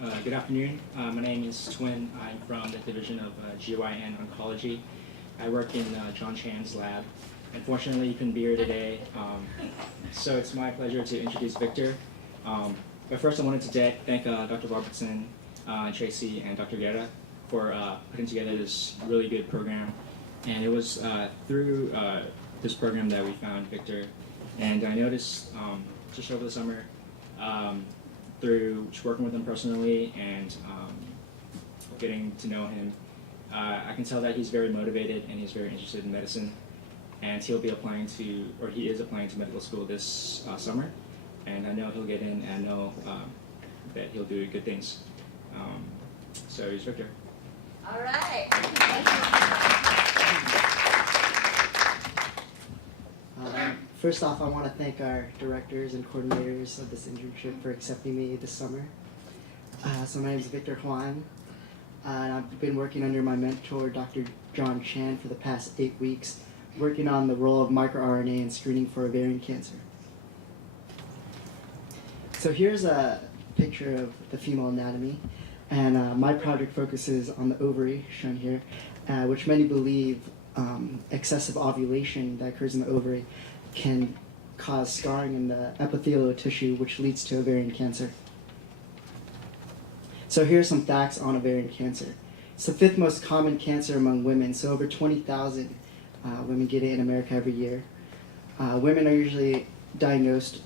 Good afternoon. My name is Twin. I'm from the Division of GYN Oncology. I work in John Chan's lab. Unfortunately, you couldn't be here today, so it's my pleasure to introduce Victor. But first, I wanted to thank Dr. Robertson, Tracy, and Dr. Guerra for putting together this really good program. And it was through this program that we found Victor. And I noticed just over the summer, through just working with him personally and getting to know him, I can tell that he's very motivated and he's very interested in medicine. And he'll be applying to, or he is applying to medical school this summer. And I know he'll get in, and I know that he'll do good things. So here's Victor. All right. First off, I want to thank our directors and coordinators of this internship for accepting me this summer. So my name is Victor Hoang, and I've been working under my mentor, Dr. John Chan, for the past 8 weeks, working on the role of microRNA in screening for ovarian cancer. So here's a picture of the female anatomy, and my project focuses on the ovary, shown here, which many believe excessive ovulation that occurs in the ovary can cause scarring in the epithelial tissue, which leads to ovarian cancer. So here are some facts on ovarian cancer. It's the 5th most common cancer among women, so over 20,000 women get it in America every year. Women are usually diagnosed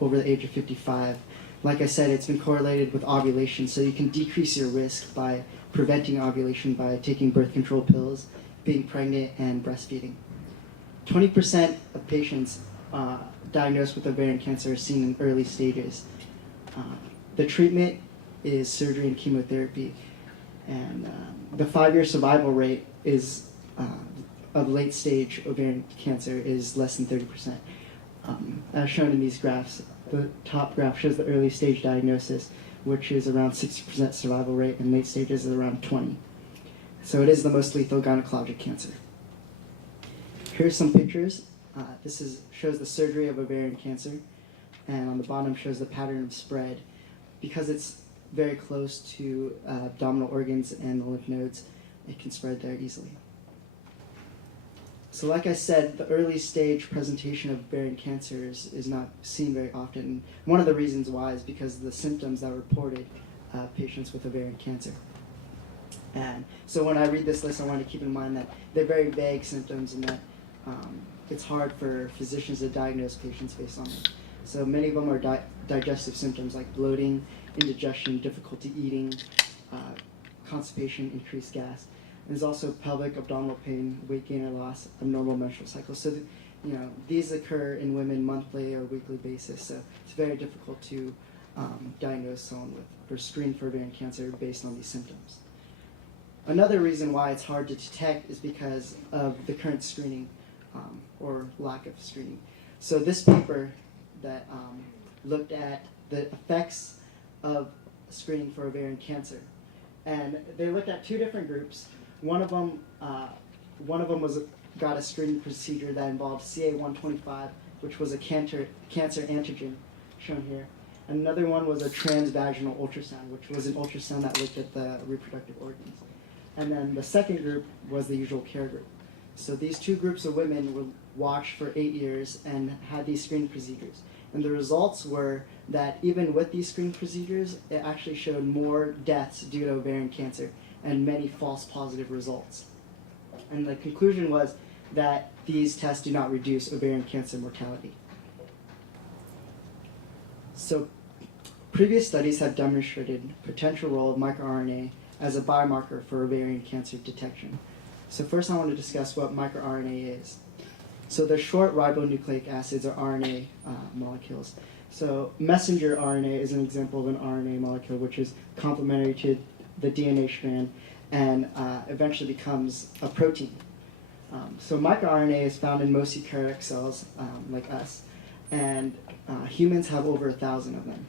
over the age of 55. Like I said, it's been correlated with ovulation, so you can decrease your risk by preventing ovulation by taking birth control pills, being pregnant, and breastfeeding. 20% of patients diagnosed with ovarian cancer are seen in early stages. The treatment is surgery and chemotherapy, and the 5-year survival rate is of late-stage ovarian cancer is less than 30%. As shown in these graphs, the top graph shows the early stage diagnosis, which is around 60% survival rate, and late stages is around 20%. So it is the most lethal gynecologic cancer. Here's some pictures. This shows the surgery of ovarian cancer, and on the bottom shows the pattern of spread. Because it's very close to abdominal organs and the lymph nodes, it can spread there easily. So like I said, the early stage presentation of ovarian cancer is not seen very often. One of the reasons why is because of the symptoms that are reported patients with ovarian cancer. And so when I read this list, I want to keep in mind that they're very vague symptoms and that it's hard for physicians to diagnose patients based on it. So many of them are digestive symptoms like bloating, indigestion, difficulty eating, constipation, increased gas. There's also pelvic, abdominal pain, weight gain or loss, abnormal menstrual cycle. So these occur in women monthly or weekly basis. So it's very difficult to diagnose someone with or screen for ovarian cancer based on these symptoms. Another reason why it's hard to detect is because of the current screening or lack of screening. So this paper that looked at the effects of screening for ovarian cancer, and they looked at 2 different groups. One of them got a screening procedure that involved CA-125, which was a cancer antigen, shown here. And another one was a transvaginal ultrasound, which was an ultrasound that looked at the reproductive organs. And then the second group was the usual care group. So these 2 groups of women were watched for 8 years and had these screening procedures. And the results were that even with these screening procedures, it actually showed more deaths due to ovarian cancer and many false positive results. And the conclusion was that these tests do not reduce ovarian cancer mortality. So previous studies have demonstrated potential role of microRNA as a biomarker for ovarian cancer detection. So first I want to discuss what microRNA is. So they're short ribonucleic acids, or RNA molecules. So messenger RNA is an example of an RNA molecule which is complementary to the DNA strand and eventually becomes a protein. So microRNA is found in most eukaryotic cells like us, and humans have over 1,000 of them.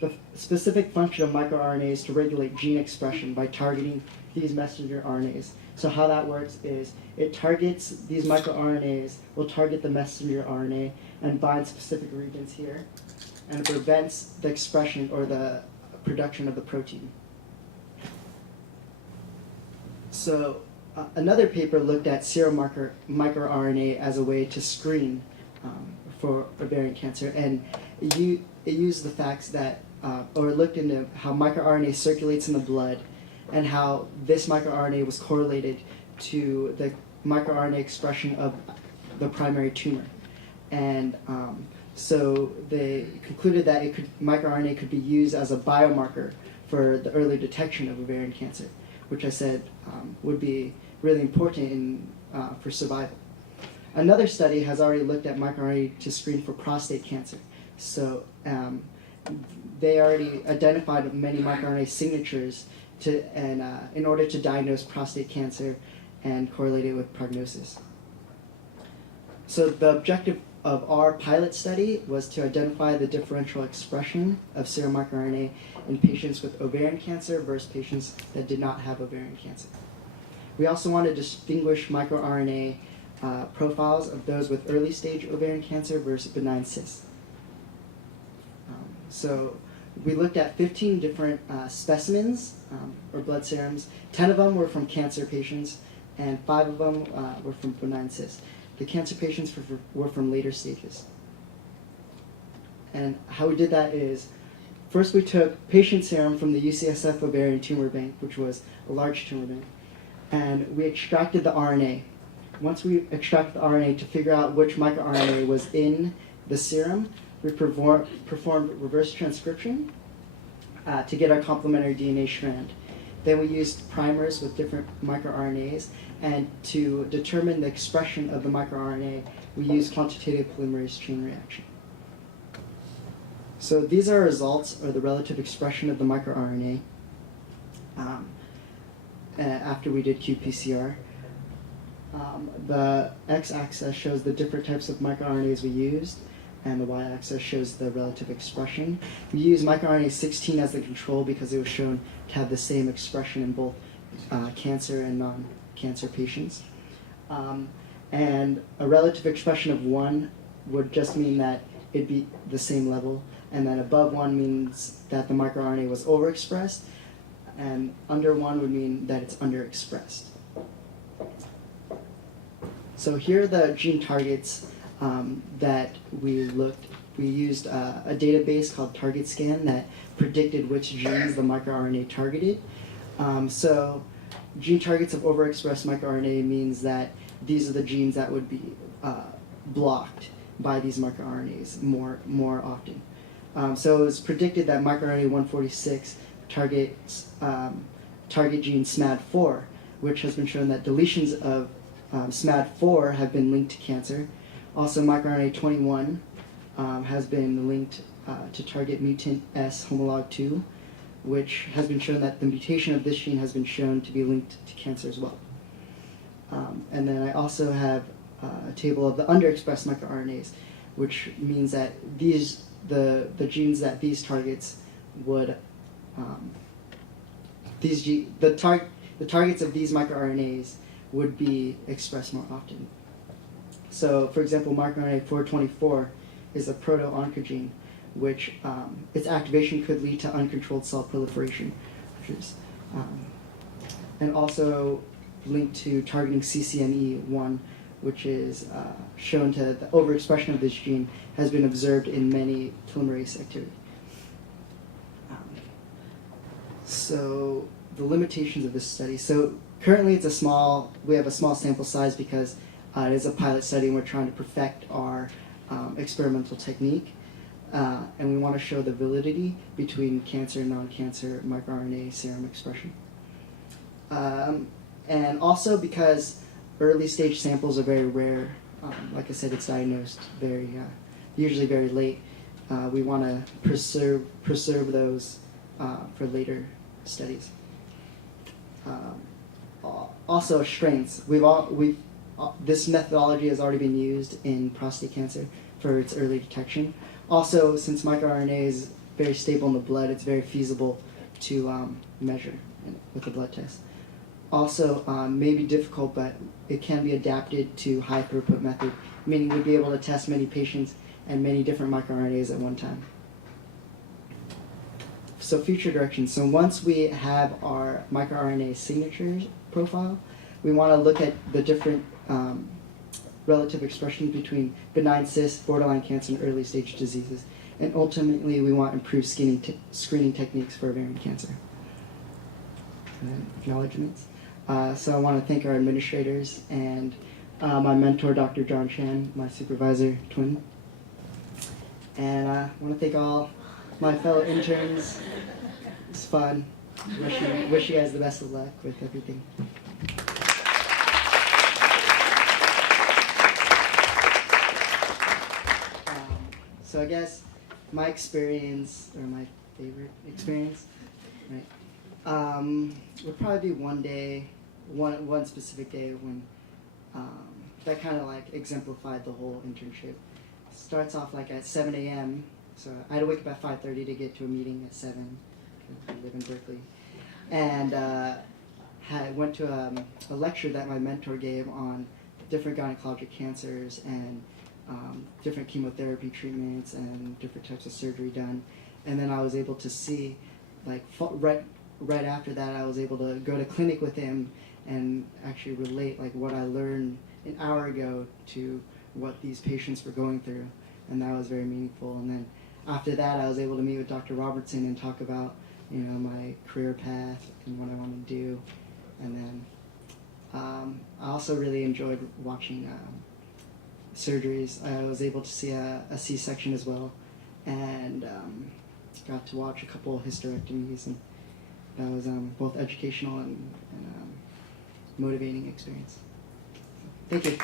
The specific function of microRNA is to regulate gene expression by targeting these messenger RNAs. So how that works is it targets these microRNAs, will target the messenger RNA and bind specific regions here, and it prevents the expression or the production of the protein. So another paper looked at serum microRNA as a way to screen for ovarian cancer, and it used the facts that, or looked into how microRNA circulates in the blood and how this microRNA was correlated to the microRNA expression of the primary tumor. And so they concluded that microRNA could be used as a biomarker for the early detection of ovarian cancer, which I said would be really important for survival. Another study has already looked at microRNA to screen for prostate cancer. So they already identified many microRNA signatures in order to diagnose prostate cancer and correlate it with prognosis. So the objective of our pilot study was to identify the differential expression of serum microRNA in patients with ovarian cancer versus patients that did not have ovarian cancer. We also want to distinguish microRNA profiles of those with early stage ovarian cancer versus benign cysts. So we looked at 15 different specimens or blood serums. 10 of them were from cancer patients, and 5 of them were from benign cysts. The cancer patients were from later stages. And how we did that is, first we took patient serum from the UCSF Ovarian Tumor Bank, which was a large tumor bank, and we extracted the RNA. Once we extracted the RNA to figure out which microRNA was in the serum, we performed reverse transcription to get our complementary DNA strand. Then we used primers with different microRNAs, and to determine the expression of the microRNA, we used quantitative polymerase chain reaction. So these are our results, or the relative expression of the microRNA after we did qPCR. The x-axis shows the different types of microRNAs we used, and the y-axis shows the relative expression. We used microRNA 16 as the control because it was shown to have the same expression in both cancer and non-cancer patients. And a relative expression of 1 would just mean that it'd be the same level, and then above 1 means that the microRNA was overexpressed, and under 1 would mean that it's underexpressed. So here are the gene targets that we used a database called TargetScan that predicted which genes the microRNA targeted. So gene targets of overexpressed microRNA means that these are the genes that would be blocked by these microRNAs more often. So it was predicted that microRNA 146 targets target gene SMAD4, which has been shown that deletions of SMAD4 have been linked to cancer. Also, microRNA 21 has been linked to target mutant S homolog 2, which has been shown that the mutation of this gene has been shown to be linked to cancer as well. And then I also have a table of the underexpressed microRNAs, which means that the genes that these targets would the targets of these microRNAs would be expressed more often. So, for example, microRNA 424 is a proto-oncogene, which its activation could lead to uncontrolled cell proliferation, and also linked to targeting CCNE1, which is shown to the overexpression of this gene has been observed in many telomerase activity. So the limitations of this study. So currently we have a small sample size because it is a pilot study and we're trying to perfect our experimental technique. And we want to show the validity between cancer and non-cancer microRNA serum expression. And also because early stage samples are very rare, like I said, it's diagnosed usually very late. We want to preserve those for later studies. Also, strains. This methodology has already been used in prostate cancer for its early detection. Also, since microRNA is very stable in the blood, it's very feasible to measure with a blood test. Also, may be difficult, but it can be adapted to high throughput method, meaning we'd be able to test many patients and many different microRNAs at one time. so future directions. So once we have our microRNA signature profile, we want to look at the different relative expressions between benign cysts, borderline cancer, and early stage diseases. And ultimately, we want improved screening techniques for ovarian cancer. And then acknowledgements. So I want to thank our administrators and my mentor, Dr. John Chan, my supervisor, Twin. And I want to thank all my fellow interns. It's fun. Wish you guys the best of luck with everything. So I guess my experience, or my favorite experience, right, would probably be one specific day when that kind of like exemplified the whole internship. Starts off like at 7 a.m. So I had to wake up at 5:30 to get to a meeting at 7. I live in Berkeley, and went to a lecture that my mentor gave on different gynecologic cancers and different chemotherapy treatments and different types of surgery done. And then I was able to see, like right after that, I was able to go to clinic with him and actually relate like what I learned an hour ago to what these patients were going through, and that was very meaningful. And then after that, I was able to meet with Dr. Robertson and talk about, you know, my career path and what I want to do. And then I also really enjoyed watching surgeries. I was able to see a C-section as well, and got to watch a couple of hysterectomies, and that was both educational and motivating experience. Thank you.